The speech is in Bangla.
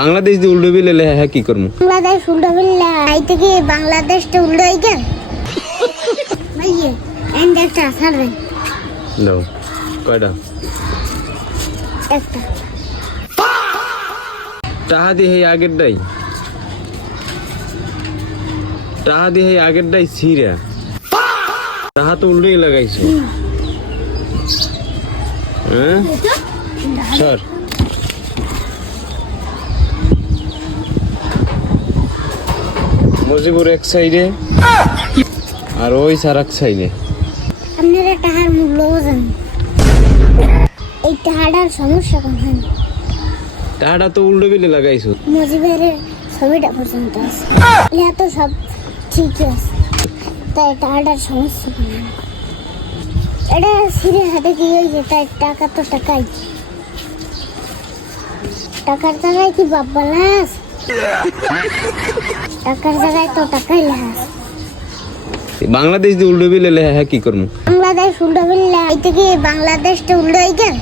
বাংলাদেশ দিয়ে উল্টো বিলে হ্যাঁ কি করবো? বাংলাদেশ উল্টো বিল্লা আই থেকে বাংলাদেশটা উল্টো হয়ে গেল ভাইয়ে একটা ছাড়বেন দাও কয়টা একটা টাহা দিয়ে আগেরটাই ছিঁড়া টাহা তো উল্টোই লাগাইছো হ্যাঁ স্যার মজিবুর এক সাইডে আর ওই সার এক সাইডে। আপনারা টাকার মূল্য বোঝেন এই টাকাটার সমস্যা কোনখানে? টাহাটা তো উল্টো বিলে লাগাইছো। মজিবের ছবিটা পর্যন্ত আছে এটা তো সব ঠিকই আছে তাই টাকাটার সমস্যা কোনখানে? এটা সিরে হাতে কি হয়েছে তাই টাকা তো টাকাই টাকার জায়গায় কি বাবা লাস টাকার জায়গায় তো টাকাই লাস। বাংলাদেশ দিয়ে উল্টো বিলে হ্যাঁ কি করবো? বাংলাদেশ উল্টো বিল্লা আই থেকে বাংলাদেশটা উল্টো হয়ে গেল